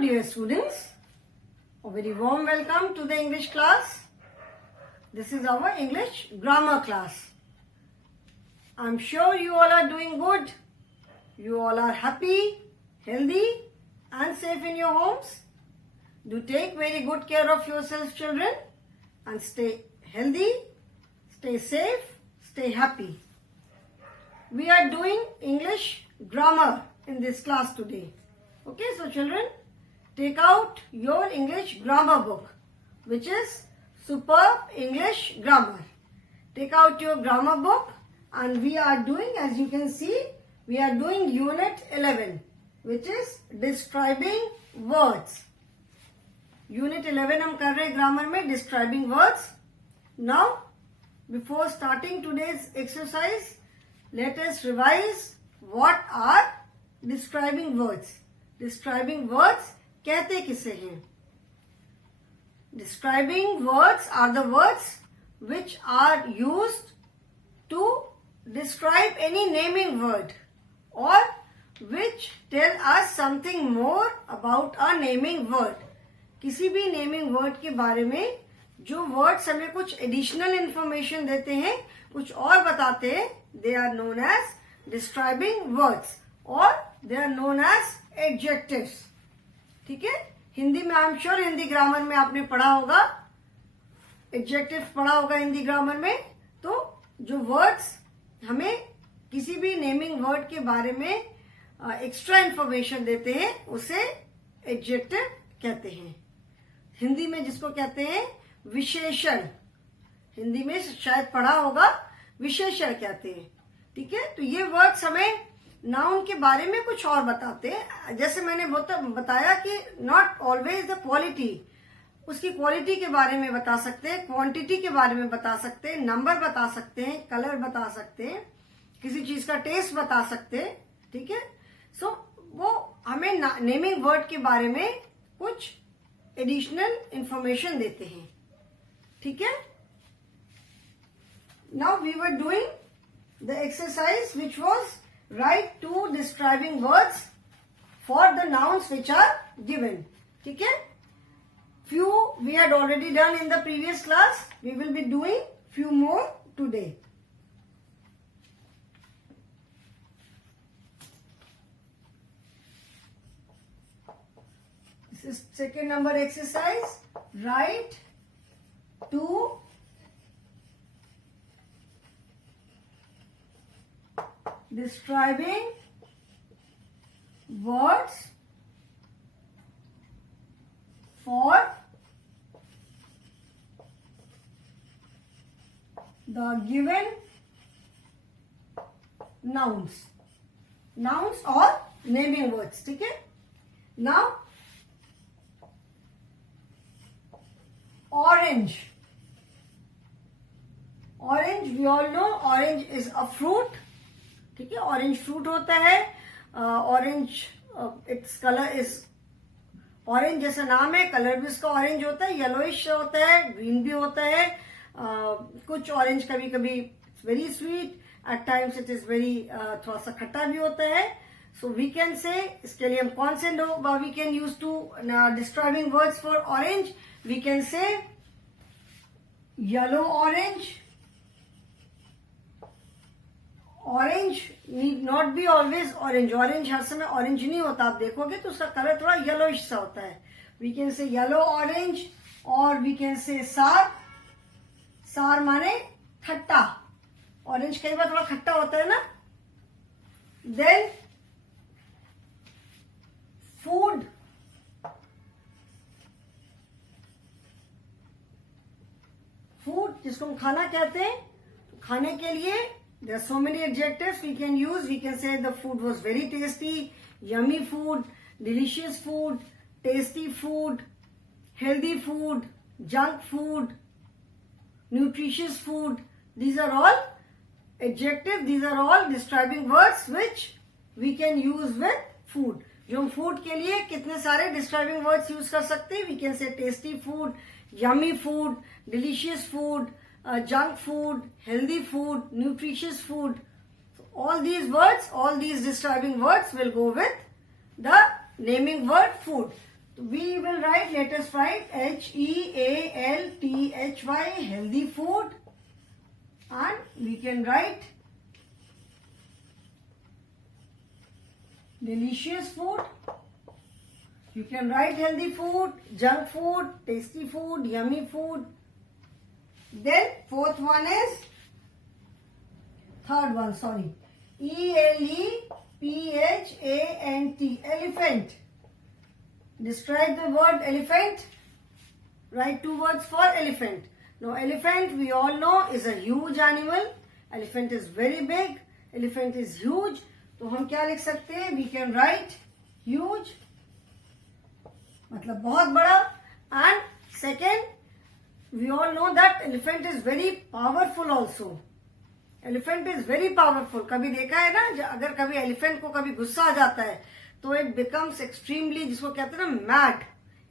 dear students, a very warm welcome to the English class. This is our English grammar class. I'm sure you all are doing good. You all are happy, healthy and safe in your homes. Do take very good care of yourselves, children, and stay healthy, stay safe, stay happy. We are doing English grammar in this class today. Okay, so children, take out your English grammar book, which is Superb English Grammar. Take out your grammar book and we are doing, as you can see, we are doing Unit 11, which is Describing Words. Unit 11 हम कर रहे हैं grammar में Describing Words. Now, before starting today's exercise, let us revise what are describing words. Describing words कहते किसे हैं? Describing words are the words which are used to describe any naming word or which tell us something more about a naming word. किसी भी naming word के बारे में जो words हमें कुछ additional information देते हैं, कुछ और बताते हैं, they are known as describing words or they are known as adjectives. ठीक है, हिंदी में I am sure Hindi grammar में आपने पढ़ा होगा, एडजेक्टिव पढ़ा होगा हिंदी ग्रामर में. तो जो वर्ड्स हमें किसी भी नेमिंग वर्ड के बारे में एक्स्ट्रा इंफॉर्मेशन देते हैं उसे एडजेक्टिव कहते हैं. हिंदी में जिसको कहते हैं विशेषण, हिंदी में शायद पढ़ा होगा, विशेषण कहते हैं. ठीक है, तो ये वर्ड्स हमें नाउन के बारे में कुछ और बताते हैं. जैसे मैंने बताया कि नॉट ऑलवेज द क्वालिटी, उसकी क्वालिटी के बारे में बता सकते हैं, क्वांटिटी के बारे में बता सकते हैं, नंबर बता सकते हैं, कलर बता सकते हैं, किसी चीज का टेस्ट बता सकते हैं. ठीक है, सो वो हमें नेमिंग वर्ड के बारे में कुछ एडिशनल इंफॉर्मेशन देते हैं. ठीक है, now we were doing the exercise which was write two describing words for the nouns which are given. ठीक है, few we had already done in the previous class. We will be doing few more today. This is second number exercise. Write two describing words for the given nouns or naming words. ठीक है, now orange, we all know orange is a fruit. ठीक है, orange fruit होता है. Orange its colour is orange, जैसा नाम है, colour भी उसका ऑरेंज होता है, येलोइश होता है, ग्रीन भी होता है. कुछ ऑरेंज कभी कभी it's very sweet, at times it is very थोड़ा सा खट्टा भी होता है. सो वी कैन से, इसके लिए हम कौन से we can use to describing words for orange. We can say yellow orange. Orange need not be always orange, orange हर समय ऑरेंज नहीं होता. आप देखोगे तो उसका कलर थोड़ा येलोइश सा होता है. We can say yellow orange और वी कैन से सार. सार माने खट्टा, ऑरेंज कई बार थोड़ा खट्टा होता है ना. देन फूड, फूड जिसको हम खाना कहते हैं. तो खाने के लिए there are so many adjectives we can use. We can say the food was very tasty, yummy food, delicious food, tasty food, healthy food, junk food, nutritious food. These are all adjectives. These are all describing words which we can use with food. जो हम food के लिए कितने सारे describing words use कर सकते हैं. We can say tasty food, yummy food, delicious food, junk food, healthy food, nutritious food. So all these words, all these describing words will go with the naming word food. We will write, let us write HEALTHY, healthy food, and we can write delicious food. You can write healthy food, junk food, tasty food, yummy food. Then third one, ELEPHANT, elephant. Describe the word elephant. Write 2 words for elephant. Now elephant, we all know, is a huge animal. Elephant is very big. Elephant is huge. तो हम क्या लिख सकते हैं? We can write huge, मतलब बहुत बड़ा. And second, we all know that elephant is very powerful also. Elephant is very powerful. कभी देखा है ना, अगर कभी elephant को कभी गुस्सा आ जाता है तो it becomes extremely, जिसको कहते हैं ना mad,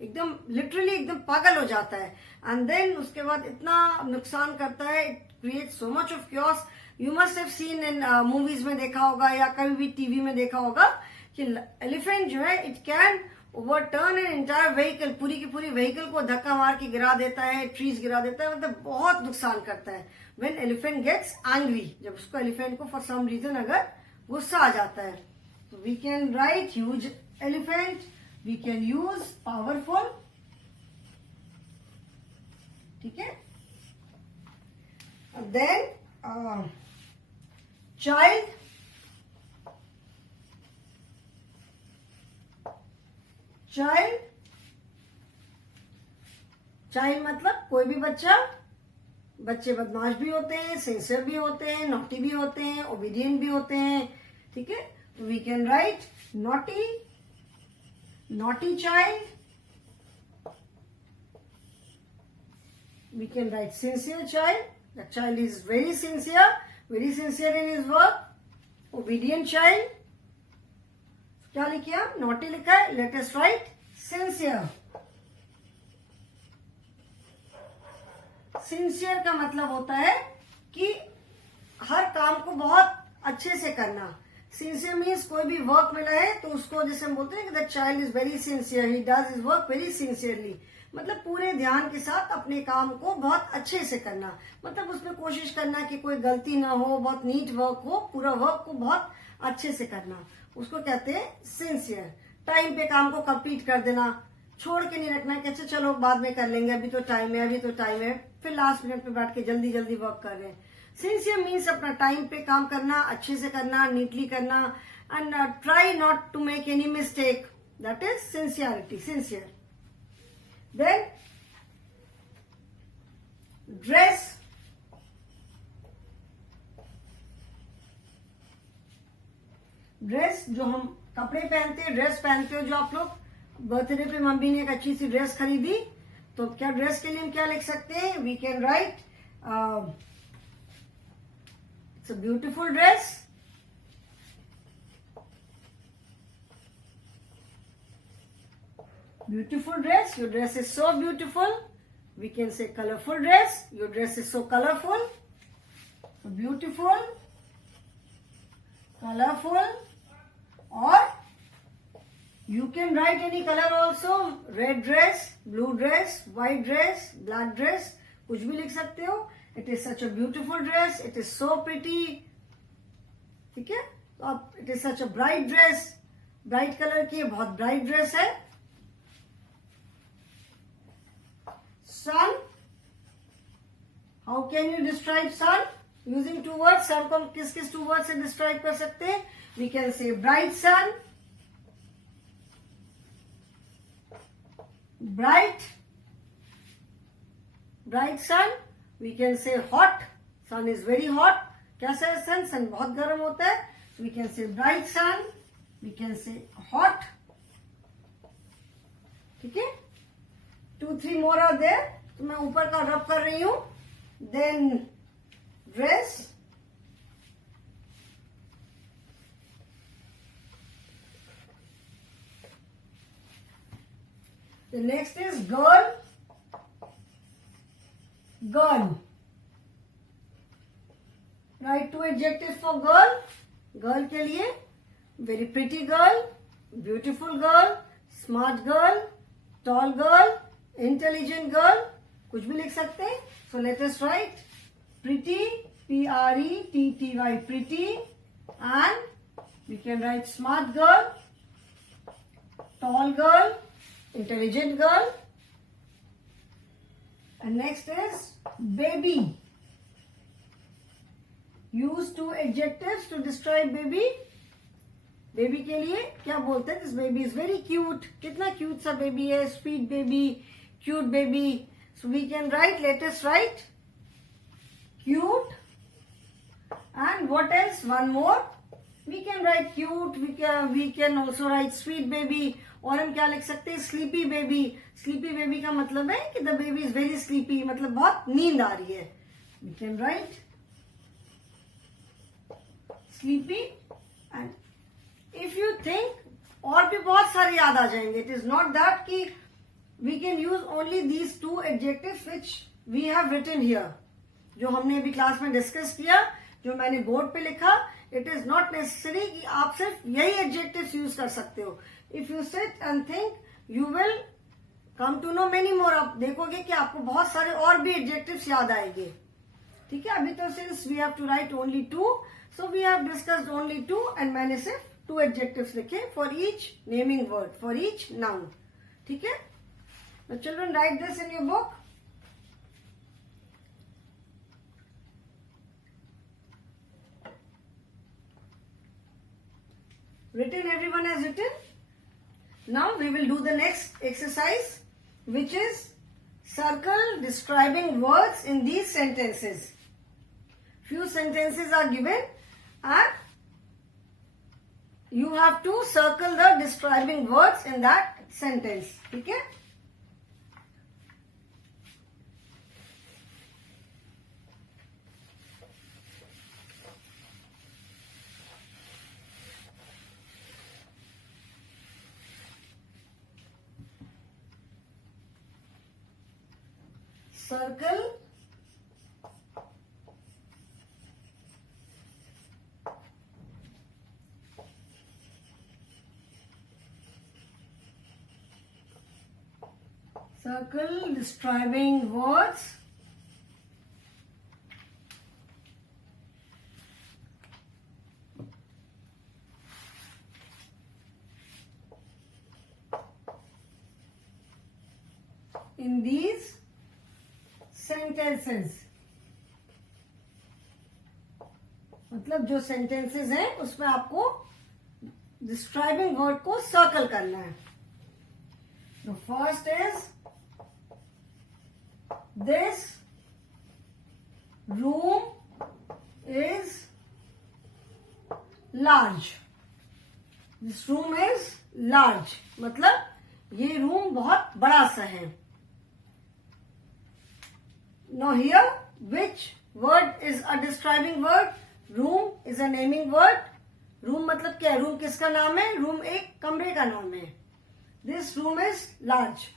एकदम literally एकदम पागल हो जाता है. And then उसके बाद इतना नुकसान करता है, it creates so much of chaos. You must have seen in movies में देखा होगा या कभी भी टीवी में देखा होगा कि elephant जो है it can overturn an entire vehicle, पूरी की पूरी vehicle को धक्का मार के गिरा देता है, trees गिरा देता है, मतलब बहुत नुकसान करता है. When elephant gets angry, जब उसको elephant को for some reason अगर गुस्सा आ जाता है. So we can write huge elephant, we can use powerful, ठीक है. And then child, मतलब कोई भी बच्चा. बच्चे बदमाश भी होते हैं, सिंसियर भी होते हैं, नॉटी भी होते हैं, ओबीडियंट भी होते हैं, ठीक है. We can write naughty child. We can write sincere child. The child is very sincere in his work. Obedient child. क्या लिखे हम? नॉटी लिखा है. Late us right sincere. Sincere का मतलब होता है कि हर काम को बहुत अच्छे से करना. सिंसियर मीन्स कोई भी वर्क मिला है तो उसको, जैसे हम बोलते हैं कि the child is very sincere, he does his work very sincerely, मतलब पूरे ध्यान के साथ अपने काम को बहुत अच्छे से करना. मतलब उसमें कोशिश करना कि कोई गलती ना हो, बहुत नीट वर्क हो, पूरा वर्क को बहुत अच्छे से करना, उसको कहते हैं सिंसियर. टाइम पे काम को कंप्लीट कर देना, छोड़ के नहीं रखना कि अच्छा चलो बाद में कर लेंगे, अभी तो टाइम है, फिर लास्ट मिनट पे बैठ के जल्दी वर्क कर रहे हैं. सिंसियर मीन्स अपना टाइम पे काम करना, अच्छे से करना, नीटली करना, and try not to make any mistake. That is sincerity, sincere. Then dress. Dress जो हम कपड़े पहनते हैं, ड्रेस पहनते हो जो आप लोग. बर्थडे पे मम्मी ने एक अच्छी सी ड्रेस खरीदी, तो क्या ड्रेस के लिए हम क्या लिख सकते हैं? We can write it's a beautiful dress. Beautiful dress, your dress is so beautiful. We can say colorful dress, your dress is so colorful. So beautiful, colorful, or you can write any color also. Red dress, blue dress, white dress, black dress, कुछ भी लिख सकते हो. It is such a beautiful dress, it is so pretty. ठीक है. तो अब it is such a bright dress, bright color की बहुत bright dress है. Sun. How can you describe sun? Using 2 words. Sun को हम किस 2 words से describe कर सकते हैं? We can say bright sun, bright sun. We can say hot. Sun is very hot. कैसा है sun? Sun बहुत गर्म होता है. We can say bright sun. We can say hot. ठीक है. 2-3 more are there. तो मैं ऊपर का रब कर रही हूं. Then dress. The next is girl. Write 2 adjectives for girl. Girl के लिए very pretty girl, beautiful girl, smart girl, tall girl, intelligent girl, कुछ भी लिख सकते हैं. So let us write pretty, P-R-E-T-T-Y, pretty, and we can write smart girl, tall girl, intelligent girl, and next is baby. Use two adjectives to describe baby. Baby के लिए क्या बोलते हैं? This baby is very cute. कितना cute सा baby है. Sweet baby, cute baby. So we can write, let us write cute. And what else? One more. We can write cute. We can also write sweet baby. और हम क्या लिख सकते हैं? Sleepy baby. Sleepy baby का मतलब है कि the baby is very sleepy, मतलब बहुत नींद आ रही है. We can write sleepy. And if you think और भी बहुत सारे याद आ जाएंगे. इट इज नॉट दैट कि we can use only these two adjectives which we have written here. जो हमने अभी क्लास में डिस्कस किया, जो मैंने बोर्ड पे लिखा, इट इज नॉट नेसेसरी कि आप सिर्फ यही एडजेक्टिव्स यूज कर सकते हो. If you sit and think, you will come to know many more. आप देखोगे कि आपको बहुत सारे और भी एडजेक्टिव्स याद आएंगे. ठीक है. अभी तो since we have to write only two, so we have discussed only two, and मैंने सिर्फ टू एडजेक्टिव्स लिखे for each naming word, for each noun. ठीक है. तो children, write this in your book. Written, everyone has written. Now we will do the next exercise, which is circle describing words in these sentences. Few sentences are given and you have to circle the describing words in that sentence. Okay? Circle describing words in these sentences. मतलब जो sentences हैं उसमें आपको describing word को circle करना है. The first is, this room is large. This room is large. मतलब ये रूम बहुत बड़ा सा है. Now here, which word is a describing word? Room is a naming word. Room मतलब क्या है? रूम किसका नाम है? रूम एक कमरे का नाम है. This room is large.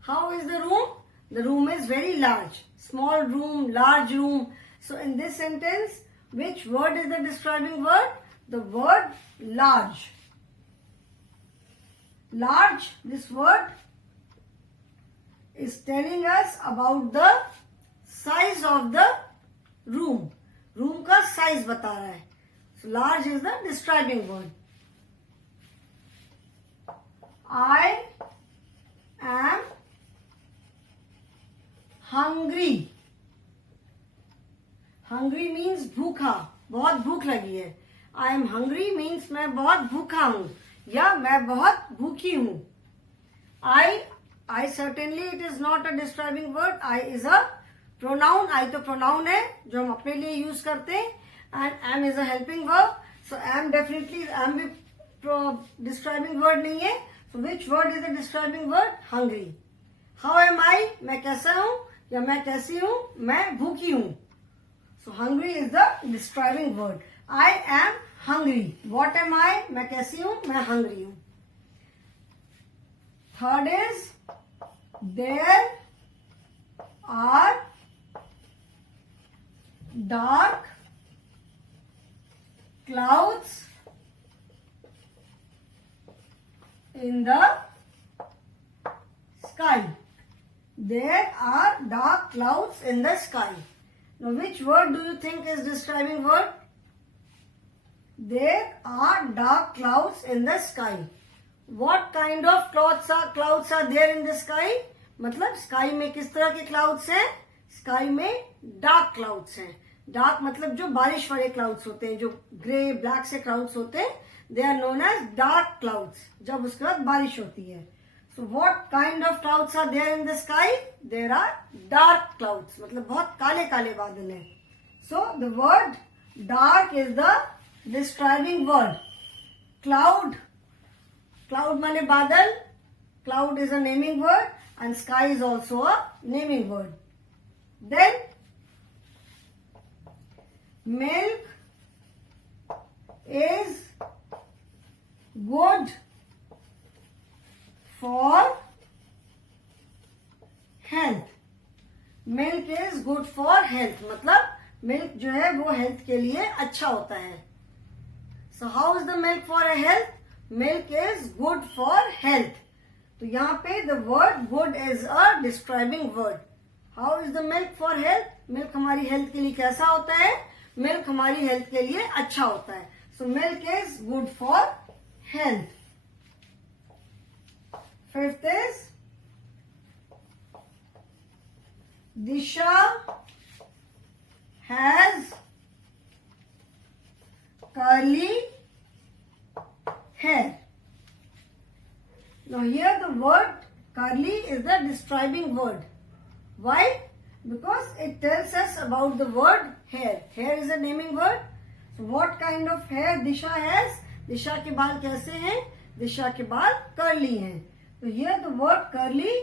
How is the room? The room is very large. Small room, large room. So in this sentence, which word is the describing word? The word large. Large, this word is telling us about the size of the room. Room का size बता रहा है. So large is the describing word. I am hungry. Hungry means भूखा, बहुत भूख लगी है. I am hungry means मैं बहुत भूखा हूँ या मैं बहुत भूखी हूँ. I certainly it is not a describing word. I is a pronoun. I तो pronoun है जो हम अपने लिए use करते हैं, and am is a helping verb. So am definitely am भी describing word नहीं है. So which word is the describing word? Hungry. How am I? मैं कैसा हूँ या मैं कैसी हूँ? मैं भूखी हूँ. So hungry is the describing word. I am hungry. What am I? मैं कैसी हूँ? मैं hungry हूँ. Third is, there are dark clouds in the sky. There are dark clouds in the sky. Now, which word do you think is describing word? There are dark clouds in the sky. What kind of clouds are there in the sky? मतलब sky में किस तरह के clouds हैं? Sky में dark clouds हैं. Dark मतलब जो बारिश वाले क्लाउड्स होते हैं, जो ग्रे ब्लैक से क्लाउड्स होते हैं, they are known as dark clouds. जब उसके बाद बारिश होती है. So what kind of clouds are there in the sky? There are dark clouds. मतलब बहुत काले काले बादल हैं. So the word dark is the describing word. Cloud, cloud माने बादल. Cloud is a naming word and sky is also a naming word. Then milk is good for health. Milk is good for health. मतलब milk जो है वो health के लिए अच्छा होता है. So how is the milk for a health? Milk is good for health. तो यहाँ पे the word good is a describing word. How is the milk for health? Milk हमारी हेल्थ के लिए कैसा होता है? मिल्क हमारी हेल्थ के लिए अच्छा होता है. So milk is good for health. Fifth is Disha has curly hair. Now here the word curly is the describing word. Why? Because it tells us about the word hair. Hair is a naming word. So what kind of hair Disha has? Disha के बाल कैसे हैं? Disha के बाल curly हैं. So here the word curly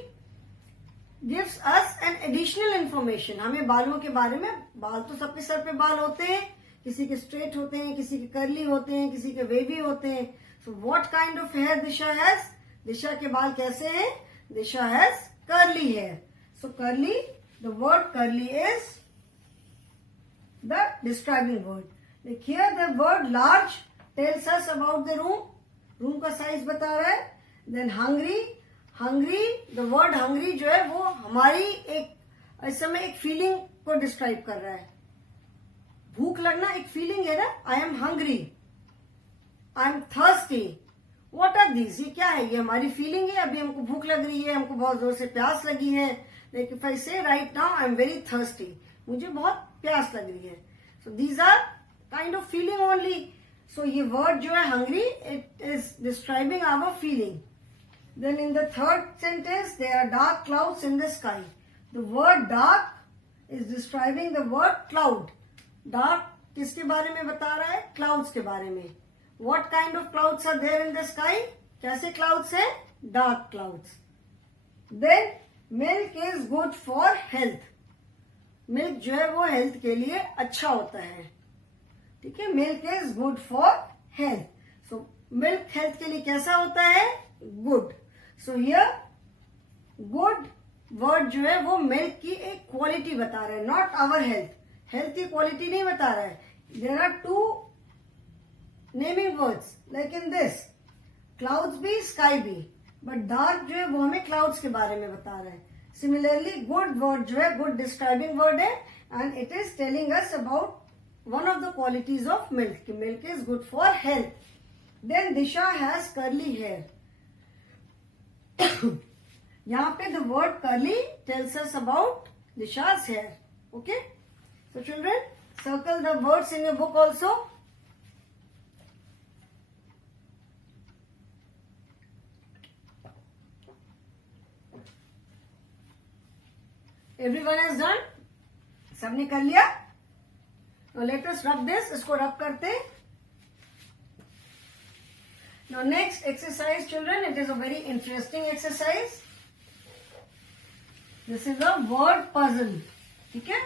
gives us an additional information. हमें बालों के बारे में, बाल तो सबके सर पे बाल होते हैं, किसी के स्ट्रेट होते हैं, किसी के कर्ली होते हैं, किसी के वेवी होते हैं. So what kind of hair Disha has? दिशा के बाल कैसे हैं? Disha has curly hair. So curly, the word curly is the describing word. Here the word large tells us about the room. Room का साइज बता रहा है. Then hungry, hungry, the word hungry जो है वो हमारी एक इस समय एक फीलिंग को डिस्क्राइब कर रहा है. भूख लगना एक फीलिंग है ना. I am hungry, I am thirsty. What are these? ये क्या है? ये हमारी फीलिंग है. अभी हमको भूख लग रही है, हमको बहुत जोर से प्यास लगी है. Like if I say right now I am very thirsty, मुझे बहुत प्यास लग रही है. So these are kind of feeling only. So ये वर्ड जो है hungry, it is describing our feeling. Then in the third sentence there are dark clouds in the sky. The word dark is describing the word cloud. Dark किसके बारे में बता रहा है? Clouds के बारे में. What kind of clouds are there in the sky? कैसे clouds हैं? Dark clouds. Then milk is good for health. Milk जो है वो हेल्थ के लिए अच्छा होता है. ठीक है. Milk is good for health. So milk health के लिए कैसा होता है? Good. So here good word जो है वो milk की एक क्वालिटी बता रहा है, not our health. हेल्थ की क्वालिटी नहीं बता रहा है. There are two naming words like in this. Clouds भी, स्काई भी, बट डार्क जो है वो हमें क्लाउड्स के बारे में बता रहा है. सिमिलरली गुड वर्ड जो है गुड डिस्क्राइबिंग वर्ड है and it is telling us about one of the qualities of milk. Milk is good for health. Then Disha has curly hair. यहाँ पे the word curly tells us about Disha's hair. Okay. So children, circle the words in your book also. Everyone has done? सबने कर लिया? Now let us rub this. इसको रब करते. Now next exercise, children. It is a very interesting exercise. This is a word puzzle. ठीक है?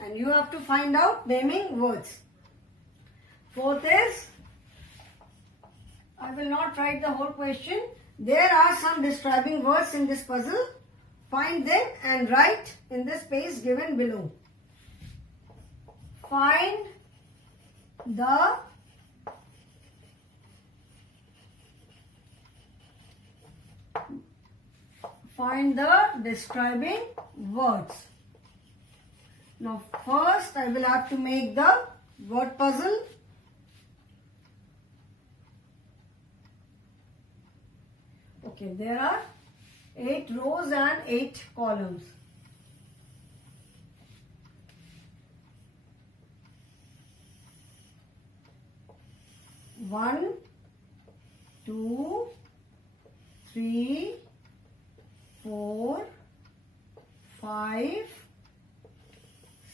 And you have to find out naming words. Fourth is, I will not write the whole question. There are some describing words in this puzzle. Find them and write in the space given below. Find the find the describing words. Now first I will have to make the word puzzle. Okay, there are 8 rows and 8 columns. One, 2, 3, 4, 5,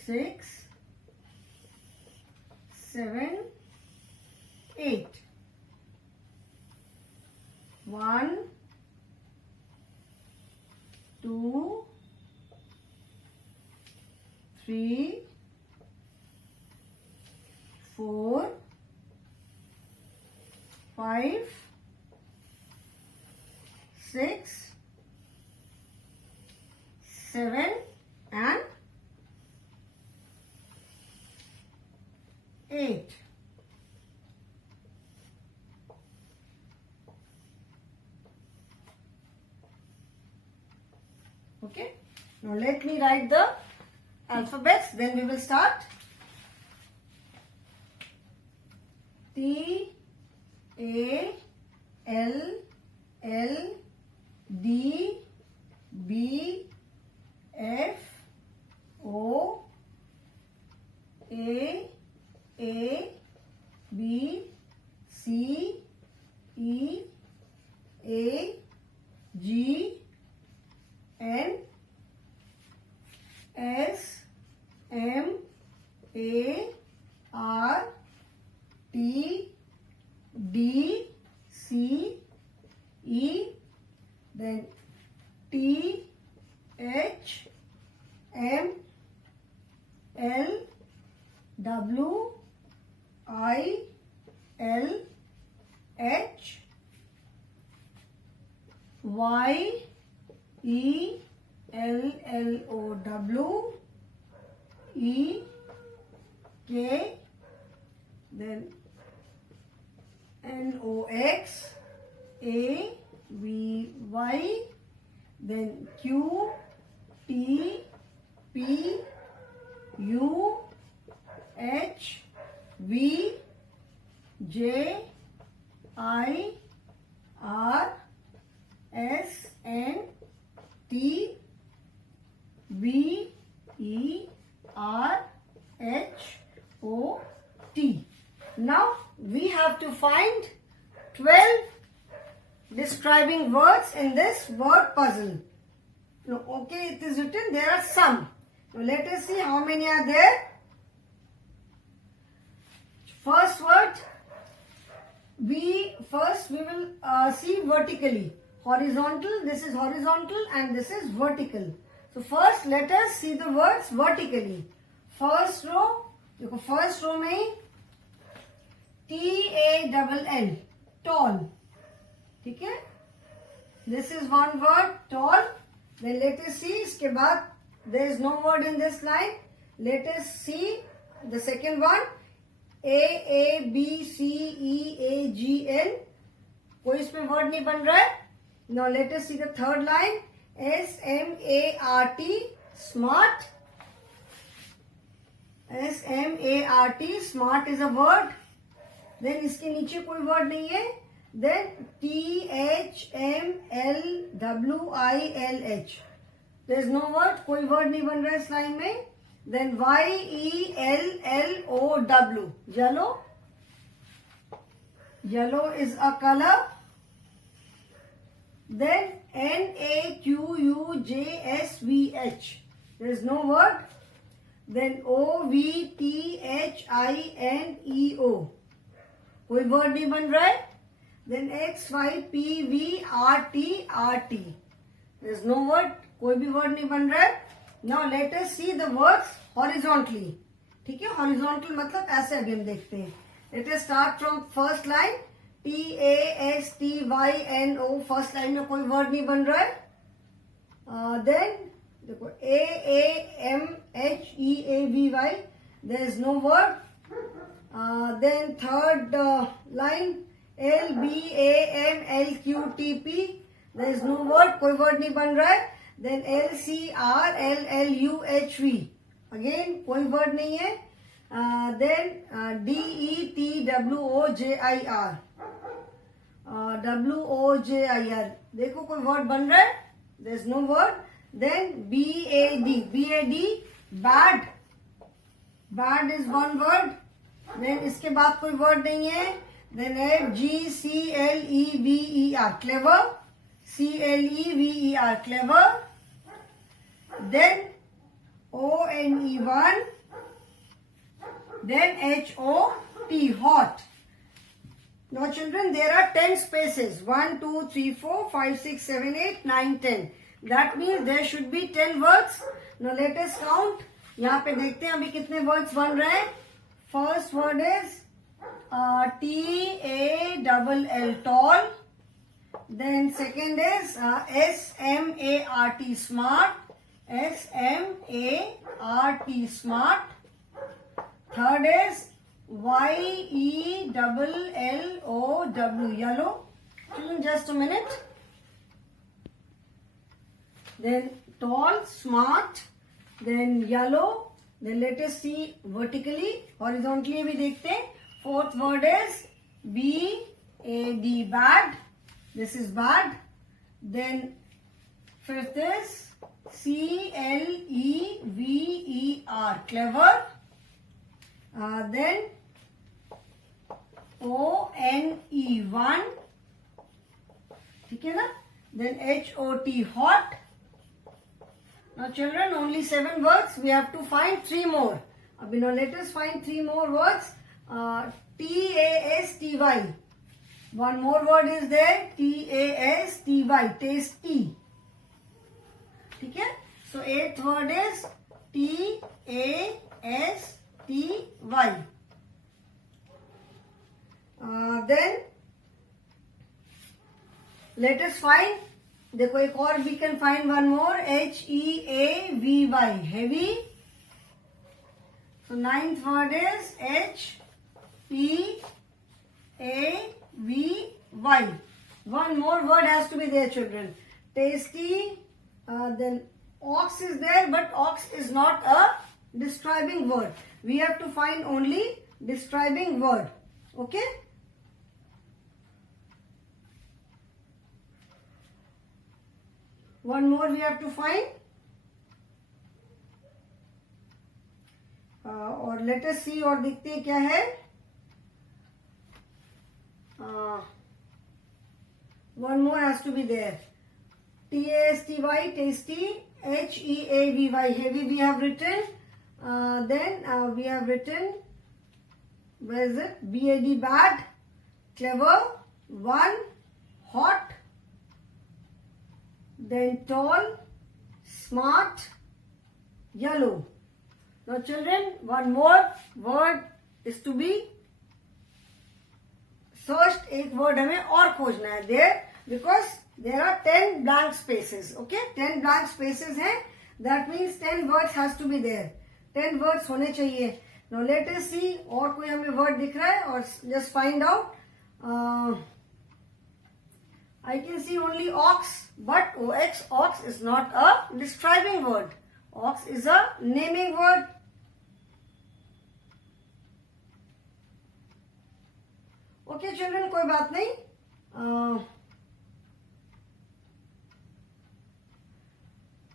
6, 7, 8. 1, 2, 3, 4, 5, 6, 7 and 8. Okay. Now let me write the alphabets, then we will start. T, A, L, L, D, B, F, O, A, B, C, E, A, G, N, S, M, A, R, T, D, C, E, then T, H, M, L, W, I, L, H, Y, E, L, L, O, W, E, K, then N, O, X, A, V, Y, then Q, T, P, U, H, V, J, I, R, S, N, T, V, E, R, H, O, T. Now we have to find 12 describing words in this word puzzle. Now, okay, it is written there are some. Now let us see how many are there. First word, we will see vertically. Horizontal, this is horizontal and this is vertical. So first let us see the words vertically. First row, देखो first row में TALL, tall, ठीक है? This is one word, tall. Then let us see, इसके बाद there is no word in this line. Let us see the second one, ABCEAGN. कोई इसमें word नहीं बन रहा है. Now let us see the third line, SMART, smart. SMART, smart is a word. Then इसके नीचे कोई word नहीं है. Then THMLWILH. There is no word, कोई word नहीं बन रहा है इस line में. Then YELLOW, yellow. Yellow is a color. Then NAQUJSVH. There is no word. Then OVTHINEO. कोई word नहीं बन रहा है. Then XYPVRTRT. There is no word. कोई भी word नहीं बन रहा है. Now let us see the words horizontally. ठीक है, horizontal मतलब ऐसे अभी हम देखते हैं. Let us start from first line. TASTYNO. First line में कोई word नहीं बन रहा है. Then देखो AAMHEAVY. There is no word. Then third line LBAMLQTP. there is no word, कोई word नहीं बन रहा है. Then LCRLLUHV, again कोई word नहीं है. Then DETWOJIR, WOJIR, देखो कोई word बन रहा है, there is no word. Then BAD, bad, bad is one word. Then इसके बाद कोई word नहीं है. Then FGCLEVER, clever, CLEVER, clever. Then ONE1, then HOT, hot. Now children, there are 10 spaces. 1, 2, 3, 4, 5, 6, 7, 8, 9, 10. That means there should be 10 words. Now let us count. यहाँ पे देखते हैं अभी कितने words बन रहे हैं. First word is TALL, tall. Then second is SMART, smart. SMART, smart. Third is YELLOW, yellow. Children, just a minute. Then tall, smart. Then yellow. Then let us see vertically, horizontally भी देखते हैं. Fourth word is BAD, bad. This is bad. Then fifth is CLEVER, clever. Then ONE1, ठीक है ना. Then HOT, hot. Now children, only 7 words. We have to find 3 more. Now let us find 3 more words. TASTY. One more word is there. TASTY. Tasty. ठीक है. So 8th word is TASTY. Then let us find. देखो एक और we can find one more. HEAVY, heavy. So 9th word is HEAVY. One more word has to be there, children. Tasty. Then ox is there, but ox is not a describing word. We have to find only describing word. Okay? One more we have to find. और let us see और देखते हैं क्या है. One more has to be there. TASTY, tasty. HEAVY, heavy we have written. Then we have written, where is it? BAD, bad. Clever. 1, hot. Then tall, smart, yellow. Now children, one more word is to be searched. एक word हमें और खोजना है there, because there are 10 blank spaces. Okay, 10 blank spaces हैं. That means 10 words has to be there. 10 words होने चाहिए. Now let us see और कोई हमें word दिख रहा है, और just find out. I can see only ox, but ox is not a describing word. Ox is a naming word. Okay children, कोई बात नहीं.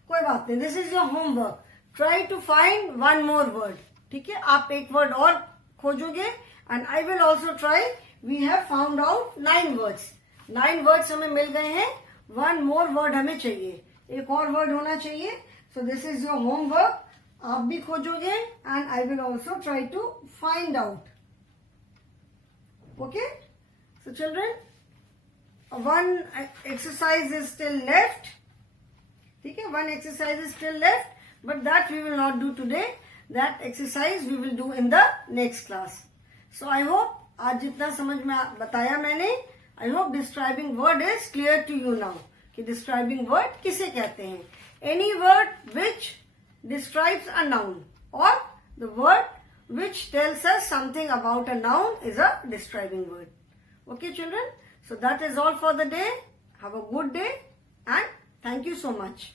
कोई बात नहीं. This is your homework. Try to find one more word. ठीक है, आप एक word और खोजोगे, and I will also try. We have found out 9 words. 9 words हमें मिल गए हैं. One more word हमें चाहिए. एक और word होना चाहिए. So this is your homework. आप भी खोजोगे, and I will also try to find out. Okay? So children, one exercise is still left. ठीक है, one exercise is still left, but that we will not do today. That exercise we will do in the next class. So I hope आज जितना समझ में बताया मैंने, I hope describing word is clear to you now. कि describing word किसे कहते हैं? Any word which describes a noun, or the word which tells us something about a noun is a describing word. Okay children? So that is all for the day. Have a good day. and thank you so much.